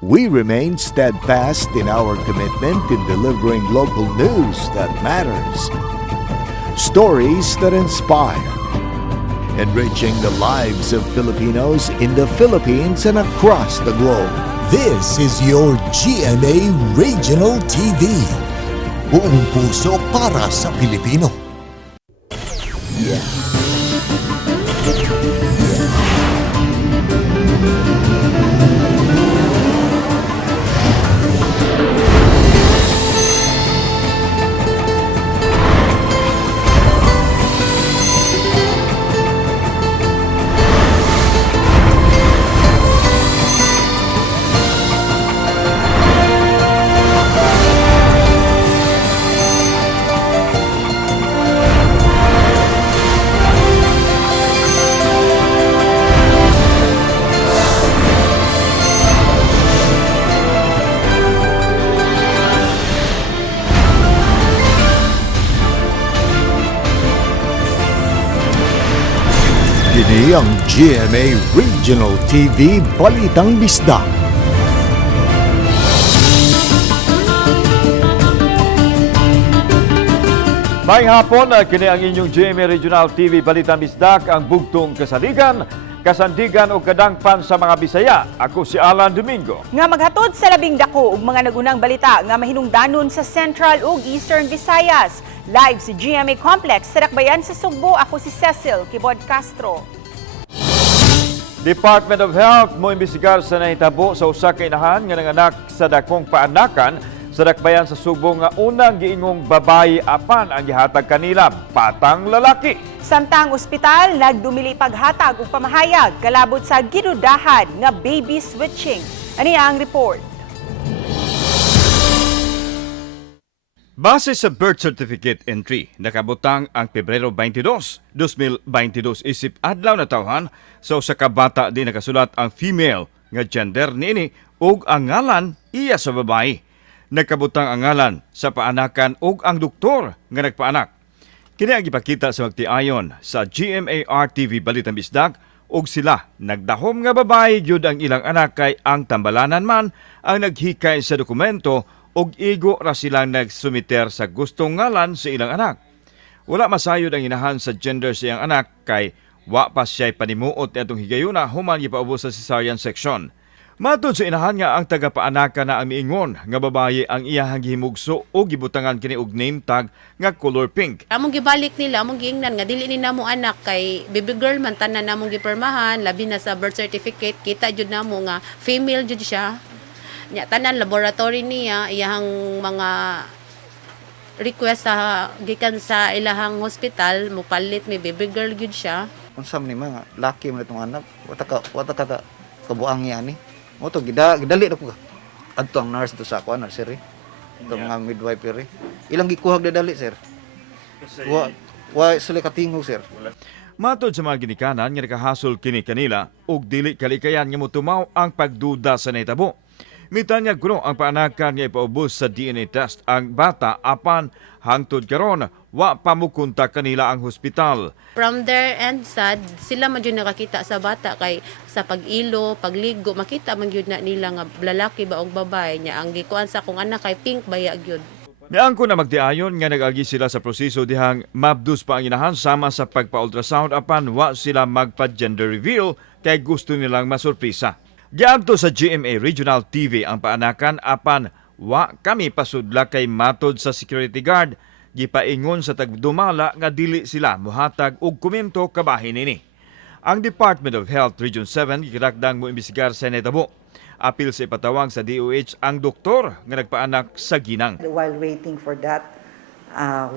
We remain steadfast in our commitment in delivering local news that matters, stories that inspire, enriching the lives of Filipinos in the Philippines and across the globe. This is your GMA Regional TV. Buong puso para sa Pilipino. Kini ang GMA Regional TV Balitang Bisdak. Maayong hapon, kini ang inyong GMA Regional TV Balitang Bisdak, ang bugtong kasandigan o kadangpan sa mga Bisaya. Ako si Alan Domingo. Nga maghatod sa labing dako ug mga nagunang balita nga mahinungdanon sa Central ug Eastern Visayas. Live si GMA Complex sa Dakbayan sa Sugbo. Ako si Cecil Kibod Castro. Department of Health mo imbestigar sa nahitabo sa usa ka inahan nga nanganak sa dakong paanakan sa Dakbayan sa Sugbo nga unang giingong babayi apan ang gihatag kanila patang lalaki. Samtang ospital nagdumili paghatag ug pamahayag kalabot sa gidudahan nga baby switching. Ani ang report. Base sa birth certificate entry, nakabutang ang Pebrero 22, 2022 isip adlaw na tawhan sa usa ka bata di nakasulat ang female nga gender niini ug ang ngalan iya sa babae. Nagkabutang ang ngalan sa paanakan ug ang doktor nga nagpaanak. Kini ang ipakita sa magtiayon sa GMA RTV Balitang Bisdak ug sila nagdahom nga babae gyud ang ilang anak kay ang tambalanan man ang naghikay sa dokumento ug igo ra silang nagsumiter sa gustong ngalan sa ilang anak. Wala masayod ang inahan sa gender sa iyang anak kay wa pa siya'y panimuot nitong higayuna human gipaubos sa cesarean section. Matod sa inahan nga ang tagapaanakan na ang miingon nga babaye ang iyahang gihimugso o gibutangan kini og name tag nga color pink. Among gibalik nila, among giingnan nga dili ni namo anak kay baby girl man tanan namong gipermahan, labi na sa birth certificate kita jud namo nga female jud siya. Nya tanan laboratory niya iyahang mga request sa gikan sa ilahang hospital mopalit may baby girl jud siya. Unsa man ni mga laki man itong anak, wata ka kabuang niya ni. Mo to gidali na ko. Adto ang nurse to sa ako nursery. Ito mga midwifery. Ilang gikuhag dadali sir. Wa sila katingog sir. Matod sa mga ginikanan nga nakahasol kini kanila ug dili kalikayan nga motumaw ang pagduda sa nahitabo. Mitanyag kuno ang paanakan nga ipaubos sa DNA test ang bata apan hangtod karon wa pa mukunta kanila ang hospital. From their end sad, sila man jud nakakita sa bata kay sa pag-ilo, pagligo, makita man jud na nila nga lalaki ba og babae nya ang gikuan sa akong anak kay pink baya gyud. Niangko na magtiayon nga nag-agi sila sa proseso dihang mabdus pa ang inahan sama sa pagpa-ultrasound apan wa sila magpa-gender reveal kay gusto nilang masurprisa. Giadto sa GMA Regional TV ang paanakan apan wa kami pasudla kay matod sa security guard gipaingon sa tagdumala nga dili sila mohatag og komento kabahin nini. Ang Department of Health Region 7 gikirakdang mo imbestigar sa nahitabo. Apil sa ipatawag sa DOH ang doktor nga nagpaanak sa ginang. While waiting for that,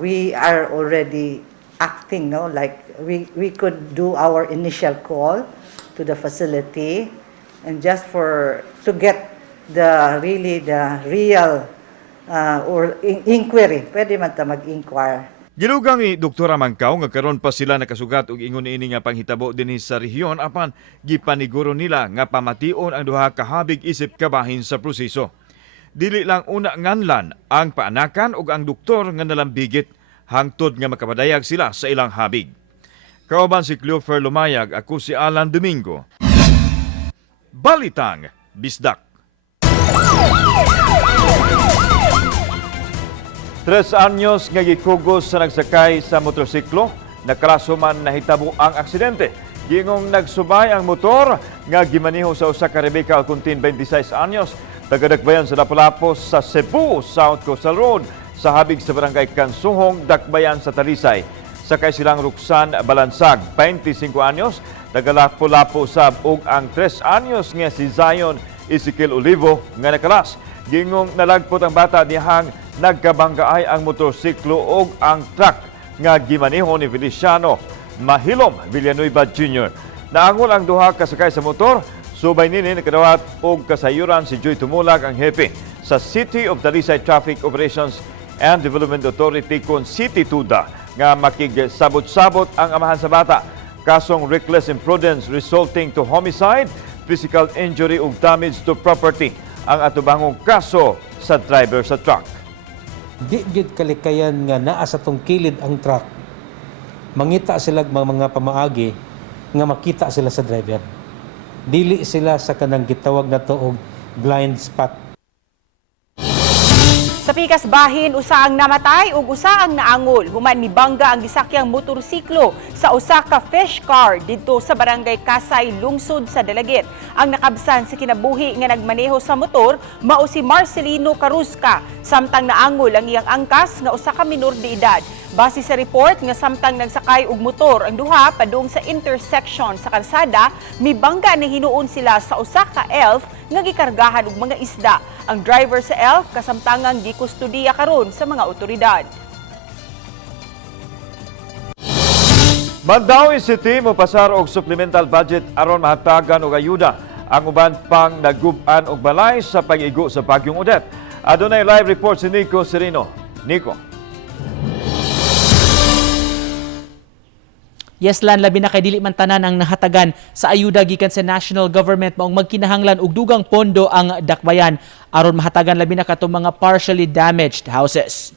we are already acting, no? Like we could do our initial call to the facility and just to get the real or inquiry. Pwede man ta mag-inquire. Gilugang ni Dr. Mangkaw nga karon pa sila nakasugat og ingon niini nga panghitabo dinhi sa rehiyon apan gipaniguro nila nga pamation ang duha ka habig isip kabahin sa proseso. Dili lang una nganlan ang paanakan ug ang doktor nga nalambigit hangtod nga makapadayag sila sa ilang habig. Kauban si Cleofer Lumayag, ako si Alan Domingo. Balitang Bisdak. 3 anyos nga gikugos sa nagsakay sa motorsiklo, nakaraso man nahitabo ang aksidente. Gingong nagsubay ang motor nga gimaniho sa usa ka Rebecca Alcontin 26 anyos, taga-Dakbayan sa Lapu-Lapu sa Cebu, South Coastal Road, sa habig sa barangay Kansuhong, Dakbayan sa Talisay. Sakay silang Roxanne Balansag, 25 anyos, taga-Lapu-Lapu sab ug ang 3 anyos nga si Zion Ezekiel Olivo nga nakalas. Gingong nalagpot ang bata dihang nagkabanggaay ang motorsiklo ug ang truck nga gimaniho ni Feliciano Mahilom Villanueva Jr. Naangol ang duha kasakay sa motor, subay nini nakadawat og kasayuran si Joy Tumulag ang hepe sa City of Talisay Traffic Operations and Development Authority kon City Tuda nga makigsabot-sabot ang amahan sa bata. Kasong reckless imprudence resulting to homicide, physical injury ug damage to property ang atubangong kaso sa driver sa truck. Di gid kalikayan nga naa sa tong kilid ang truck. Mangita sila mga pamaagi nga makita sila sa driver. Dili sila sa kanang gitawag na to og blind spot. Sa pikas bahin, usa ang namatay ug usa ang naangol human mibangga ang gisakyang motorsiklo sa usa ka fish car didto sa barangay Kasay, lungsod sa Dalagit. Ang nakabsan sa kinabuhi nga nagmaneho sa motor mao si Marcelino Carusca, samtang naangol ang iyang angkas nga usa ka minor de edad. Base sa report nga samtang nagsakay og motor ang duha padung sa intersection sa kalsada, mibangga na hinuon sila sa usa ka elf nga gikargahan og mga isda. Ang driver sa elf kasamtangang gikustudiya karon sa mga otoridad. Mandawi City mo pasar og supplemental budget aron mahatagan og ayuda ang uban pang nagub-an og balay sa pag-igo sa Bagyong Odette. Adunay live report si Nico Serino. Nico. Yes, Lan, labi na kay dili man tanan ang nahatagan sa ayuda gikan sa national government maong magkinahanglan og dugang pondo ang Dakbayan aron mahatagan labi na katong mga partially damaged houses.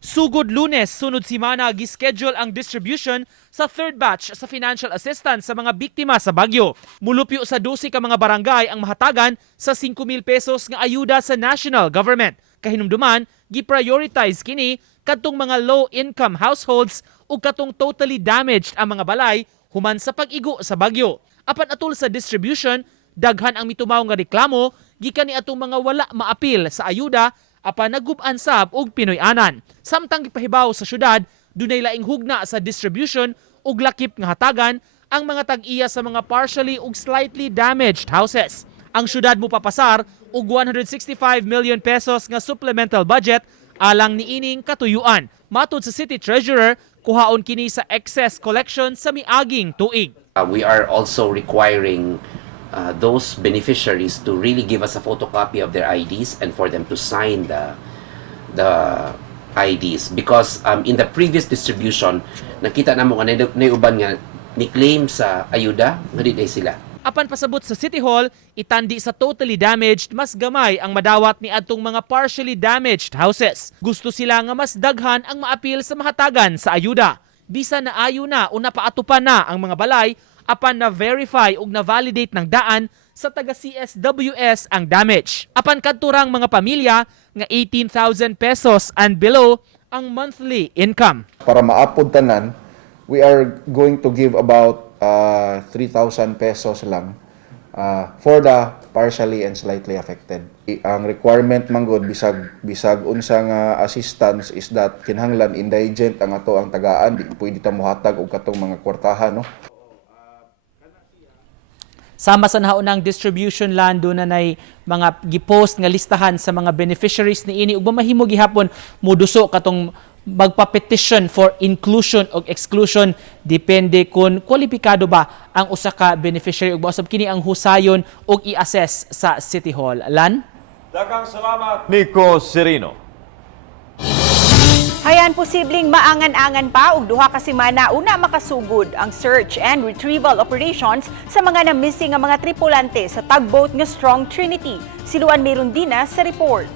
Sugod Lunes, sunod simana gi-schedule ang distribution sa third batch sa financial assistance sa mga biktima sa bagyo. Mulupyo sa 12 ka mga barangay ang mahatagan sa 5,000 pesos nga ayuda sa national government. Kahinumduman, gi-prioritize kini kadtong mga low-income households ug katong totally damaged ang mga balay human sa pag-igo sa bagyo. Apan atul sa distribution, daghan ang mitumaw nga reklamo gikan ni atong mga wala maapil sa ayuda apan nagub-an sab og Pinoy-anan. Samtang gipahibaw sa syudad, dunay laing hugna sa distribution ug lakip nga hatagan ang mga tag-iya sa mga partially ug slightly damaged houses. Ang syudad mo papasar og 165 million pesos nga supplemental budget alang niining katuyuan. Matod sa City Treasurer, kuhaon kini sa excess collection sa miaging tuig. We are also requiring those beneficiaries to really give us a photocopy of their IDs and for them to sign the IDs because in the previous distribution nakita namo nga naiuban nga ni-claim sa ayuda nga di sila. Apan pasabot sa City Hall, itandi sa totally damaged, mas gamay ang madawat ni adtong mga partially damaged houses. Gusto sila nga mas daghan ang maapil sa mahatagan sa ayuda. Bisa na ayo na o napaatupan na ang mga balay, apan na-verify ug na-validate ng daan sa taga-CSWS ang damage. Apan kadturang mga pamilya nga 18,000 pesos and below ang monthly income. Para maapod tanan, we are going to give about 3,000 pesos lang for the partially and slightly affected. Ang requirement manggod bisag unsang assistance is that kinahanglan indigent ang ato ang tagaan, di pwede ta mohatag og katong mga kwartahan, no. Sama sa nahaunang distribution land doon na mga gipost nga listahan sa mga beneficiaries ni ini ug mamahimo gihapon moduso katong magpa-petition for inclusion o exclusion depende kung kwalipikado ba ang usa ka beneficiary ug usab kini ang husayon ug i-assess sa City Hall. Lan? Daghang salamat Nico Serino. Hayan posibleng maangan-angan pa og duha ka semana una makasugod ang search and retrieval operations sa mga na-missing nga mga tripulante sa tugboat nga Strong Trinity. Si Luan Merundina sa report.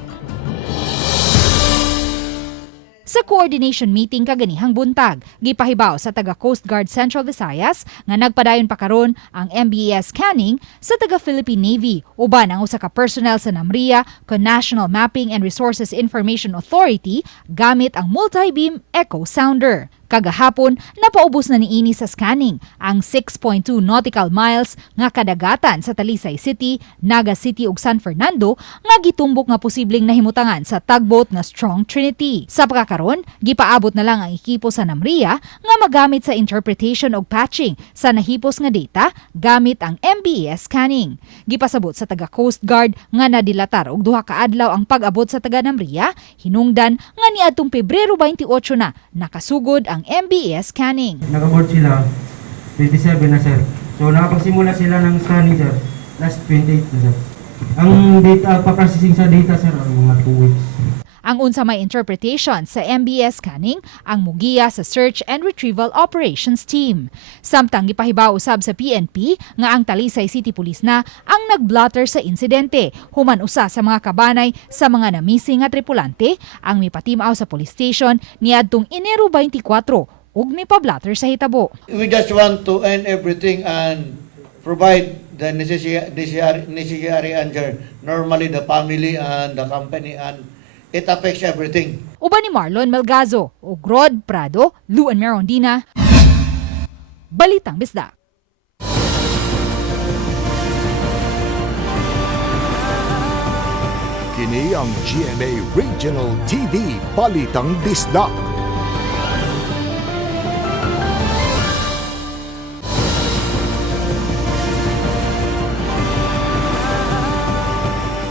Sa coordination meeting kaganihang buntag, gipahibaw sa taga Coast Guard Central Visayas nga nagpadayon pa karon ang MBES scanning sa taga Philippine Navy uban ang usa ka personnel sa NAMRIA kon National Mapping and Resources Information Authority gamit ang multi-beam echo sounder. Kagahapon, napaubos na niini sa scanning ang 6.2 nautical miles nga kadagatan sa Talisay City, Naga City ug San Fernando nga gitumbok nga posibleng nahimutangan sa tugboat nga Strong Trinity. Sa pagkakaron, gipaabot na lang ang ekipo sa NAMRIA nga magamit sa interpretation ug patching sa nahipos nga data gamit ang MBES scanning. Gipasabot sa taga Coast Guard nga nadilatar og duha ka adlaw ang pag-abot sa taga NAMRIA, hinungdan nga niadtong Pebrero 28 na nakasugod ang MBES scanning. Nag-abort sila 27 na sir. So nakapagsimula sila ng scanning sir last 28 na sir. Ang data, pa-processing sa data sir, ang mga 2 weeks. Ang unsa may interpretation sa MBES scanning ang mugiya sa Search and Retrieval Operations Team. Samtang gipahibaw usab sa PNP nga ang Talisay City Police na ang nagblotter sa insidente. Human usa sa mga kabanay sa mga na-missing nga tripulante ang mipatimaw sa police station niadtong Enero 24 ug mipablotter sa hitabo. We just want to end everything and provide the necessary answer. Normally the family and the company, and it affects everything. Uban ni Marlon Melgazo, ug Rod Prado, Luan Merondina, Balitang Bisdak. Kini ang GMA Regional TV Balitang Bisdak.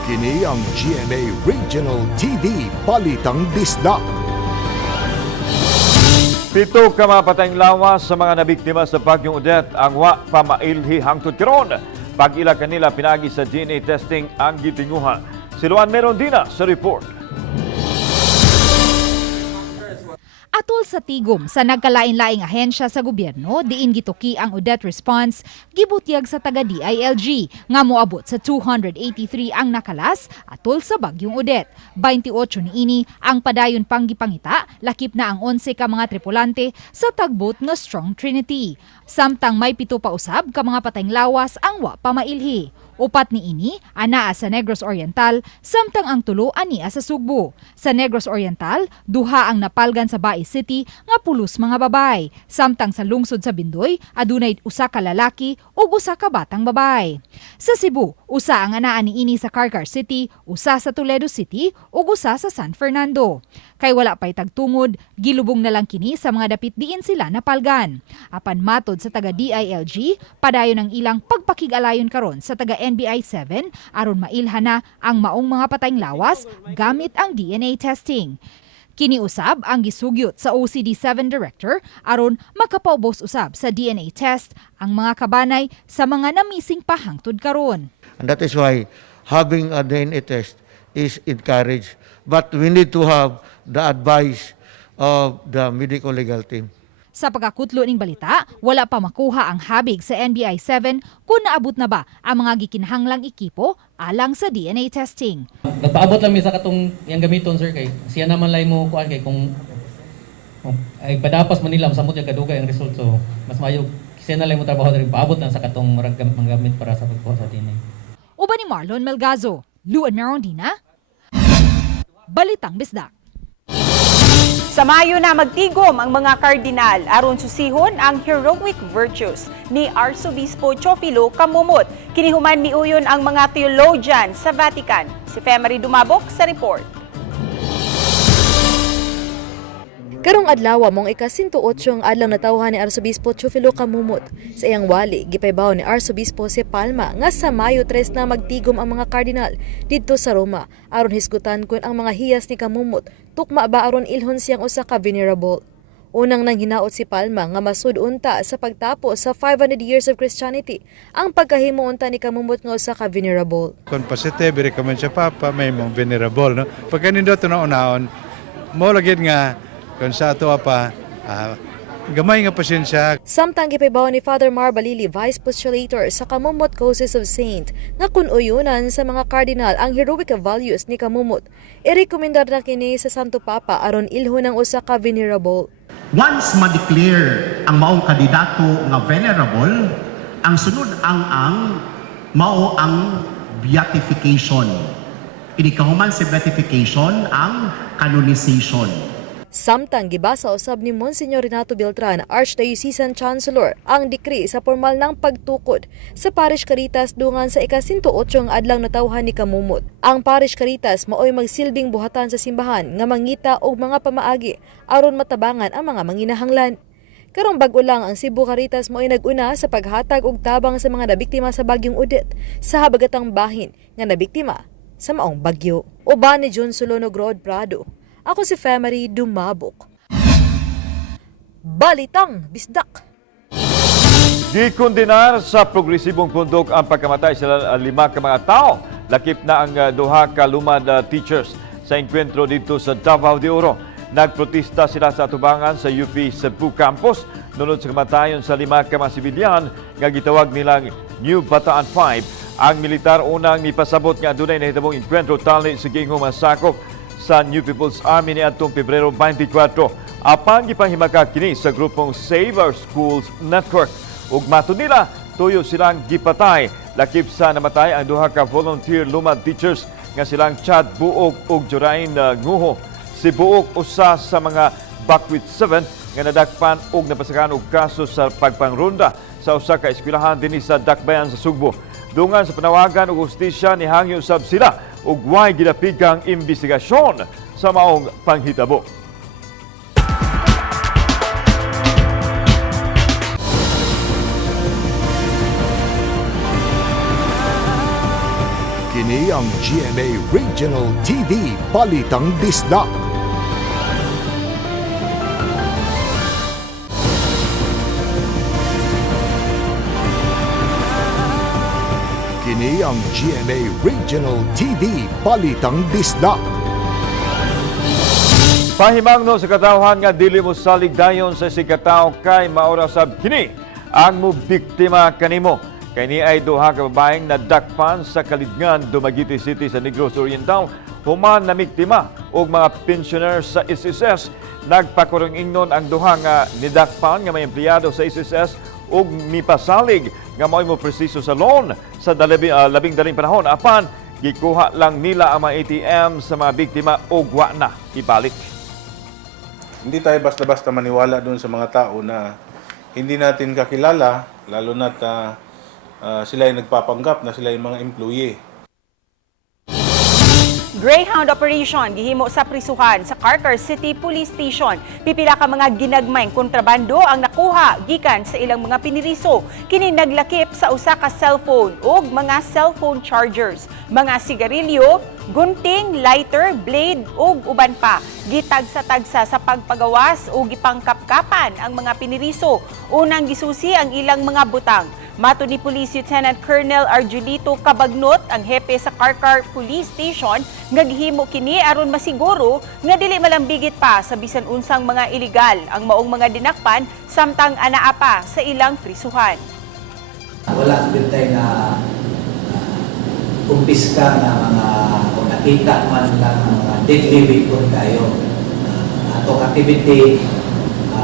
Kini ang GMA Regional TV Balitang Bisdak. 7 ka mga patayng lawas sa mga nabiktima sa Bagyong Odette ang wa pamailhi hangtod karon. Pag-ila kanila pinagi sa DNA testing ang gitinguhan. Si Luan Merondina sa report. Atol sa tigom sa nagkalain-laing ahensya sa gobyerno, diin gituki ang Odette response, gibutyag sa taga DILG nga moabot sa 283 ang nakalas atol sa Bagyong Odette. 28 niini ang padayon pang gipangita, lakip na ang 11 ka mga tripulante sa tugboat nga Strong Trinity. Samtang may 7 pa usab ka mga patayng lawas ang wa pa mailhi. Upat ni ini anaa sa Negros Oriental, samtang ang 3 ania sa Sugbo. Sa Negros Oriental, 2 ang napalgan sa Bai City nga pulos mga babay. Samtang sa lungsod sa Bindoy, adunay 1 ka lalaki ug 1 ka batang babay. Sa Cebu, 1 ang anaa ni ini sa Carcar City, 1 sa Toledo City ug 1 sa San Fernando. Kay wala pay tagtungod, gilubong na lang kini sa mga dapit diin sila napalgan. Apan matod sa taga DILG, padayon ang ilang pagpakig-alayon karon sa taga NBI 7 aron mailhan na ang maong mga patayng lawas gamit ang DNA testing. Kiniusab ang gisugyot sa OCD7 Director aron makapaubos usab sa DNA test ang mga kabanay sa mga namising pahangtod karon. And that is why having a DNA test is encouraged. But we need to have the advice of the medical legal team. Sa pagkakutlo ning balita, wala pa makuha ang habig sa NBI 7 kung naabot na ba ang mga gikinahanglang ekipo alang sa DNA testing. Nagpaabot lang mi sa katong yang gamiton sir kay siya naman lay mo kuan kay kung ay padapas man nila samot yung kadugay ang result, so mas mayo siya na lay mo trabaho diri paabot lang sa katong gamit para sa pagkuha sa DNA. Uban ni Marlon Melgazo, Luan Merondina, Balitang Bisdak. Sa Mayo na magtigom ang mga kardinal aron susihon ang heroic virtues ni Arsobispo Teofilo Camumot. Kinihuman miuyon ang mga theologian sa Vatican. Si Femery Dumabok sa report. Karong adlaw mong ika-108 ang adlaw natawhan ni Arsobispo Teofilo Camumot. Sa iyang wali, gipaybaw ni Arsobispo si Palma nga sa Mayo 3 na magtigom ang mga kardinal didto sa Roma aron hisgutan kun ang mga hiyas ni Camumot tukma ba aron ilhon siyang usa ka venerable. Unang nang hinaot si Palma nga masud unta sa pagtapos sa 500 years of Christianity ang pagkahimo unta ni Camumot nga usa ka venerable. Kung positive recommend sa Papa may mong venerable, no? Pagka nindot na unahon mo lagid nga kung sa ato pa Gamay nga pasensya. Samtang gipaybaw ni Father Mar Balili, Vice Postulator sa Kamumot Causes of Saint, nga kun uyunan sa mga cardinal ang heroic values ni Kamumot, irekomendar na kini sa Santo Papa aron ilhon ang usa ka venerable. Once ma-declare ang maong kandidato nga venerable, ang sunod ang mao ang beatification. Inikahuman sa beatification ang canonization. Samtang gibasa usab ni Monsignor Renato Beltran, Archdiocesan Chancellor, ang dekri sa formal ng pagtukod sa Parish Caritas dungan sa ika-108 adlang natawhan ni Kamumot. Ang Parish Caritas maoy magsilbing buhatan sa simbahan nga mangita og mga pamaagi aron matabangan ang mga manginahanglan. Karong bag-o lang ang Cebu Caritas maoy nag-una sa paghatag og tabang sa mga nabiktima sa bagyong Odette sa habagatang bahin nga nabiktima sa maong bagyo. Uban ni John Solonog Rod Prado. Ako si Femery Dumabok. Balitang Bisdak. Gikondenar sa progresibong pundok ang pagkamatay sa 5 ka mga tao. Lakip na ang 2 ka lumad teachers sa enkwentro dito sa Davao de Oro. Nagprotesta sila sa atubangan sa UP Cebu Campus nunod sa kamatayon sa 5 ka mga sibilyan nga gitawag nilang New Bataan 5. Ang militar unang nipasabot nga adunay nahitabong enkwentro tali sa gingong masakop sa New People's Army ni atong Pebrero 24. Apang gipahimaka kini sa grupong Save Our Schools Network. Ug matud nila, tuyo silang gipatay. Lakip sa namatay ang 2 ka volunteer lumad teachers nga silang Chad Buok ug Jorain Nguho. Si Buok usa sa mga Buckwheat 7 nga nadakpan ug napasakan og kaso sa pagpangronda sa usa ka eskwelahan dinhi sa Dakbayan sa Sugbo. Dungan sa panawagan og hustisya ni hangyo usab sila ug way gidapigang imbestigasyon sa maong panghitabo. Kini ang GMA Regional TV Balitang Bisdak. Kini ang GMA Regional TV Balitang Bisdak. Pahimangno sa katawhan nga dili mo salig dayon sa sikataw kay maura sab kini ang mubiktima kanimo. Kay ni ay 2 ka babaeng nadakpan sa Kalidngan, Dumaguete City sa Negros Oriental. Human na biktima og mga pensioner sa SSS. Nagpakurong ingnon ang 2 nga nidakpan nga may empleyado sa SSS ug mipasalig nga mao'y mo presiso sa loan sa labing daling panahon. Apan, gikuha lang nila ang mga ATM sa mga biktima ug wa na ibalik. Hindi tayo basta-basta maniwala doon sa mga tao na hindi natin kakilala, lalo na't sila ay nagpapanggap na sila ay mga employee. Greyhound operation gihimo sa prisuhan sa Carter City Police Station. Pipila ka mga ginagmayng kontrabando ang nakuha gikan sa ilang mga piniriso. Kini naglakip sa usa ka cellphone ug mga cellphone chargers, mga sigarilyo, gunting, lighter, blade ug uban pa. Gitagsa-tagsa sa pagpagawas ug gipangkapkapan ang mga piniriso. Unang gisusi ang ilang mga butang. Mato ni Police Lieutenant Colonel Arjulito Cabagnot, ang hepe sa Carcar Police Station, nga gihimo kini aron masiguro nga dili malambigit pa sa bisan unsang mga iligal ang maong mga dinakpan samtang anaa pa sa ilang prisuhan. Wala bitay na kumpiska na mga kung nakita man lang ang mga deadly weapon tayo. Atong activity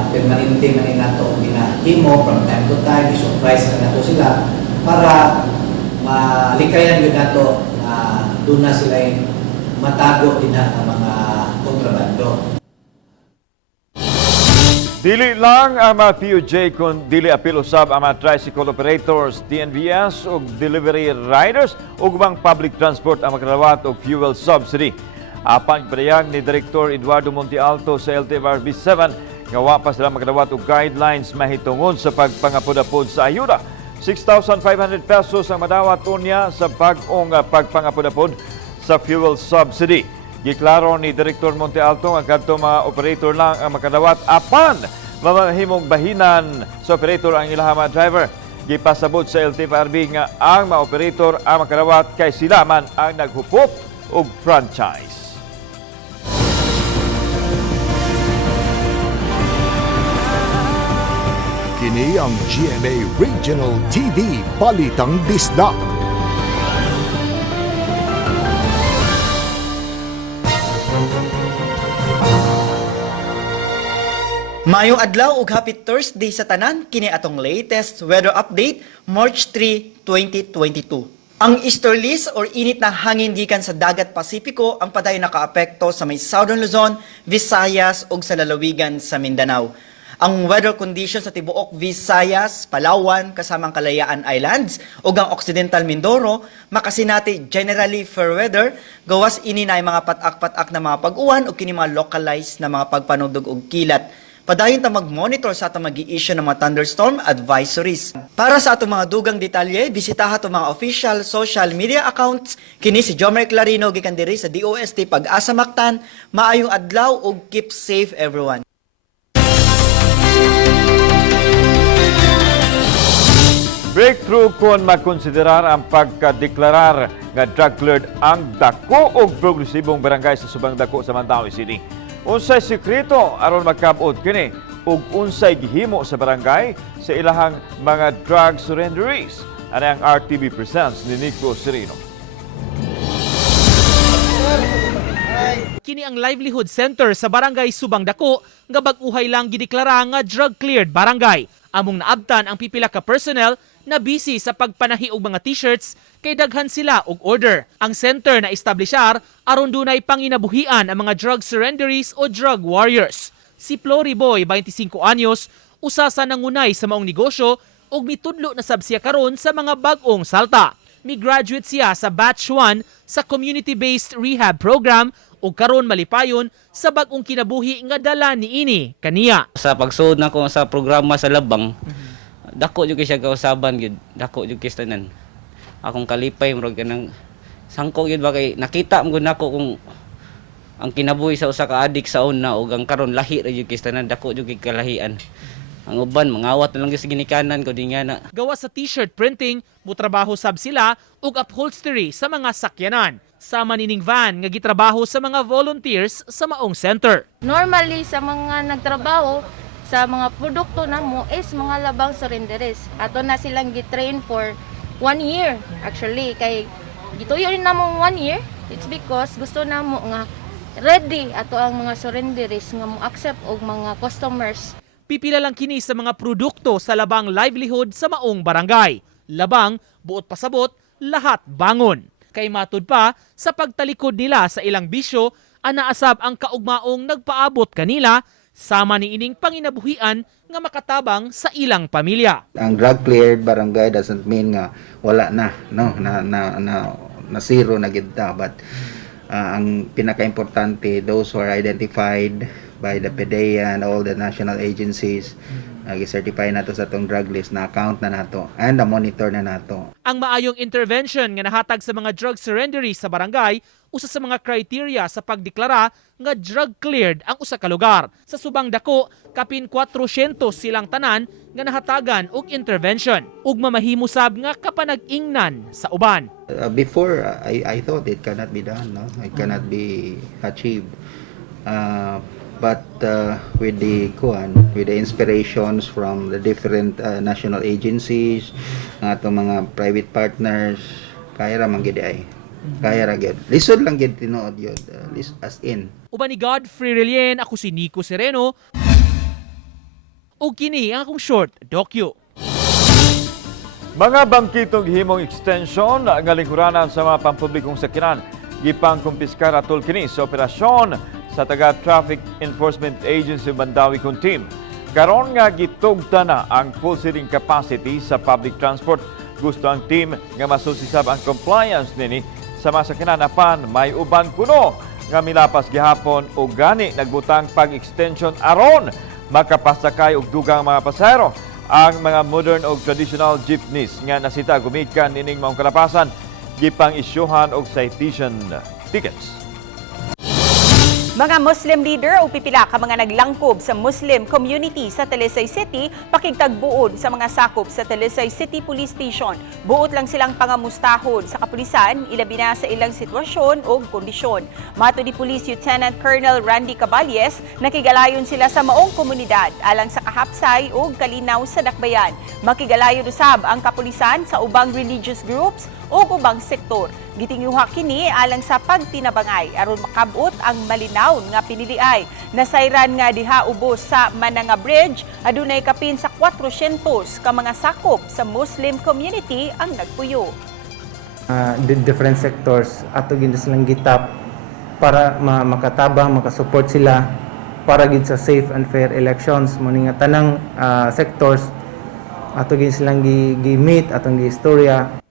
permanente man nato ginahimo from time to time, i-surprise na nato sila para malikayan gyud nato na doon na sila matago din ang mga kontrabando. Dili lang ang mga POJ kung dili apil usab ang mga tricycle operators, TNVS ug delivery riders ug ubang public transport ang makadawat og fuel subsidy. Apan ipadayag ni Director Eduardo Montealto sa LTFRB 7 nga wa pa sila makadawat og guidelines mahitungod sa pagpangapod-apod sa ayuda. 6,500 pesos ang madawat unya sa bag-ong pagpangapod-apod sa fuel subsidy. Giklaro ni Director Montealto nga kadto mga operator lang ang makadawat apan mamahimong bahinan sa operator ang ilang mga driver. Gipasabot sa LTFRB nga ang mga operator ang makadawat kay sila man ang naghupot og franchise. Kini ang GMA Regional TV Balitang Disda. Mayong adlaw ug happy Thursday sa tanan, kini atong latest weather update March 3, 2022. Ang easterlies or init na hangin gikan sa dagat Pasipiko ang padayon nakaapekto sa may Southern Luzon, Visayas ug sa lalawigan sa Mindanao. Ang weather conditions sa tibuok Visayas, Palawan kasamang Kalayaan Islands ug ang Occidental Mindoro makasinati generally fair weather gawas ini na mga patak-patak na mga pag-uwan ug kini mga localized na mga pagpanugdog ug kilat. Padayon ta mag-monitor sa atong mag-i-issue ng mga thunderstorm advisories. Para sa atong mga dugang detalye, bisitaha atong mga official social media accounts. Kini si Jomer Clarino gikan diri sa DOST Pag-asa Mactan. Maayong adlaw ug keep safe everyone. Breakthrough kon makonsiderar ang pagkadeklarar nga drug cleared ang dako og progresibong barangay sa subang dako sa Mandaue City. Unsay sekreto aron magkabot kini ug unsay gihimo sa barangay sa ilahang mga drug surrenderies? Ano ang RTV Presents ni Nico Serino. Kini ang livelihood center sa barangay Subang Dako nga bag-uhay lang gideklara nga drug cleared barangay. Among naabtan ang pipila ka personnel na busy sa pagpanahi og mga t-shirts kay daghan sila og order. Ang center na establishar aron dunay panginabuhian ang mga drug surrenderies o drug warriors. Si Flory Boy, 25 anyos, usa sa nangunay sa maong negosyo ug mitudlo na sab siya karon sa mga bag-ong salta. Mi-graduate siya sa batch 1 sa community-based rehab program ug karon malipayon sa bag-ong kinabuhi nga dala niini kaniya. Sa pagsuod nako sa programa sa Labang, dako jud siya kausaban gyud, dako jud kay tanan. Akong kalipay murag kanang sangko gyud ba kay nakita mo nako kung ang kinabuhi sa usa ka adik sa una ug ang karon lahi ra jud kay tanan, dako jud kay kalahian. Ang uban mangawat na lang gyud sa ginikanan ko di nga na. Gawa sa t-shirt printing, mutrabaho sab sila ug upholstery sa mga sakyanan. Sama nining van nga gitrabaho sa mga volunteers sa maong center. Normally sa mga nagtrabaho sa mga produkto namo is mga labang surrenderies. Ato na silang gitrain for 1 year actually kay gituyo rin namo 1 year. It's because gusto namo nga ready ato ang mga surrenderies nga mo accept og mga customers. Pipila lang kini sa mga produkto sa labang livelihood sa maong barangay. Labang, buot pasabot, lahat bangon. Kay matud pa, sa pagtalikod nila sa ilang bisyo, anaasab ang kaugmaong nagpaabot kanila sama ni ining panginabuhian nga makatabang sa ilang pamilya. Ang drug cleared barangay doesn't mean nga wala na, no, na zero na gid ta, but ang pinaka-importante, those who are identified by the PDEA and all the national agencies, i-certify nato sa itong drug list, na account na nato and na-monitor na nato. Ang maayong intervention nga nahatag sa mga drug surrenderies sa barangay, usa sa mga criteria sa pagdeklara nga drug cleared ang usa ka lugar. Sa Subang Dako, kapin 400 silang tanan nga nahatagan og intervention ug mamahimo sab nga kapanag-ingnan sa uban. Before, I thought it cannot be done, no? It cannot be achieved. But with the inspirations from the different national agencies, ato mga private partners, kaya ra man gid ay. Kaya ra gyud. Lisod lang gyud tinuod yun, as in. Uban ni Godfrey Relien, ako si Nico Sereno. O kini ang akong short docu. Mga bangkitong himong extension nga lingkuranan sa mga pampublikong sakyanan gipang kumpiskar atol kini sa operasyon sa taga-Traffic Enforcement Agency Mandaue Con Team. Karon nga gitugta na ang full seating capacity sa public transport. Gusto ang team nga masusisab ang compliance nini sa masakyanan apan may uban kuno nga milapas gihapon o gani nagbutang pag-extension aron makapasakay og dugang mga pasahero. Ang mga modern o traditional jeepneys nga nasita gumikan nining maong kalapasan gipang isyuhan og citation tickets. Mga Muslim leader o pipila ka mga naglangkob sa Muslim community sa Talisay City pakigtagbuod sa mga sakop sa Talisay City Police Station. Buot lang silang pangamustahon sa kapulisan, ilabi na sa ilang sitwasyon o kondisyon. Mato ni Police Lieutenant Colonel Randy Caballes, nakigalayon sila sa maong komunidad alang sa kahapsay o kalinaw sa dakbayan. Makigalayon usab ang kapulisan sa ubang religious groups o ubang sektor. Gitinguha kini alang sa pagtinabangay aron makabot ang malinaw nga piniliay. Nasayran nga diha ubos sa Mananga Bridge, adunay kapin sa 400 ka mga sakop sa Muslim community ang nagpuyo. The different sectors ato gid silang gitap para makatabang, makasupport sila para gid sa safe and fair elections. Muni nga tanang sectors ato gid silang gi-meet atong gi-istorya.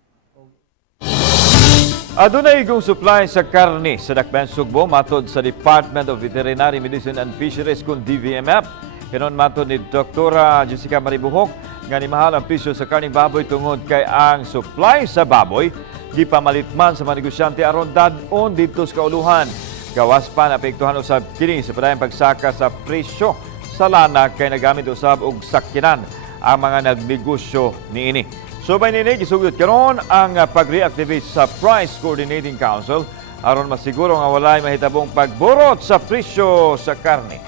Adunay igong supply sa karne sa Dakbayan Sugbo matod sa Department of Veterinary Medicine and Fisheries kung DVMF. Hinon matod ni Dr. Jessica Maribuhok nga ni mahal ang presyo sa karning baboy tungod kay ang supply sa baboy gipamalitman sa mga negosyante aron dad-on dito sa kauluhan. Gawas pa naapektuhan usab kini sa padayang pagsaka sa presyo sa lana kay nagamit usab og sakyanan ang mga nagnegosyo niini. Subay nini, gisugyot karon ang pag-reactivate sa Price Coordinating Council aron masiguro nga walay mahitabong pagburot sa presyo sa karne.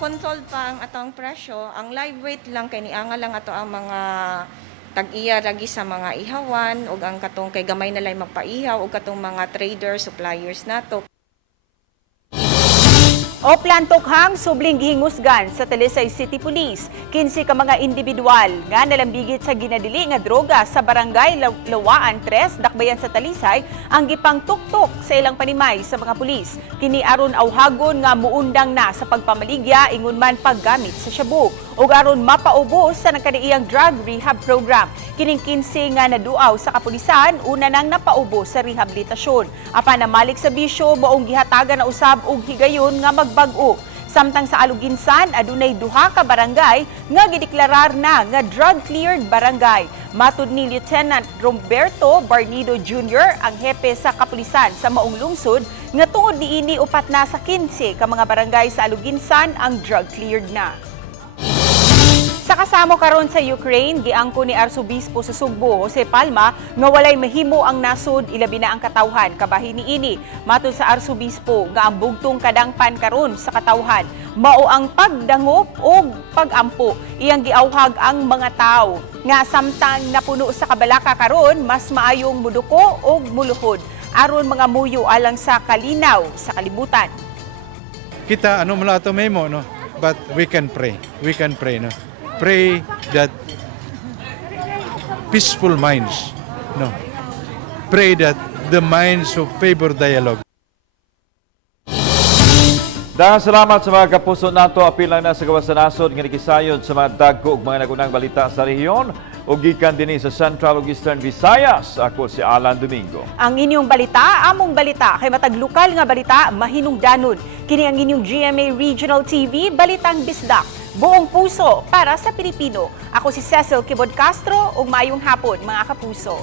Controlled pa ang atong presyo, ang live weight lang kay nianga lang ato ang mga tag-iya lagi sa mga ihawan ug ang katong kay gamay na lay magpaihaw ug katong mga traders, suppliers nato. O plantokhang subling gihingusgan sa Talisay City Police. 15 ka mga individual nga nalambigit sa ginadili nga droga sa barangay Lawaan 3, Dakbayan sa Talisay, ang gipang tuktok sa ilang panimay sa mga pulis. Kini aron awhagon nga muundang na sa pagpamaligya ingon man paggamit sa shabu ug aron mapaubos sa nagkadiiyang drug rehab program. Kining 15 nga naduaw sa kapulisan una nang napaubos sa rehabilitasyon. Apan namalik sa bisyo maong gihatagan na usab og higayon nga magbag-o. Samtang sa Aluginsan, adunay duha ka barangay nga gideklarar na nga drug-cleared barangay. Matud ni Lieutenant Roberto Barnido Jr., ang hepe sa kapulisan sa maong lungsod, nga tungod niini upat na sa 15 ka mga barangay sa Aluginsan ang drug-cleared na. Sa kasamo karon sa Ukraine, giangko ni Arsobispo sa Sugbo, Jose Palma, nga walay mahimo ang nasod ilabi na ang katawhan kabahin niini. Matud sa Arsobispo nga ang bugtong kadangpan karon sa katawhan mao ang pagdangop o pagampo. Iyang giawhag ang mga tao nga samtang napuno sa kabalaka karon mas maayong muduko o muluhod aron mga muyo alang sa kalinaw sa kalibutan. Kita mula ato memo no, but we can pray no. Pray that peaceful minds, no. Pray that the minds of favor dialogue. Daghang salamat sa mga kapuso nato apil lang na sa gawas sa nasod nga nikisayod sa mga dagko ug mga nagunang balita sa rehiyon ug gikan dinhi sa Central ug Eastern Visayas. Ako si Alan Domingo. Ang inyong balita, among balita kay matag lokal nga balita mahinungdanon. Kini ang inyong GMA Regional TV Balitang Bisdak. Buong puso para sa Pilipino. Ako si Cecil Kibod Castro ug maayong hapon mga kapuso.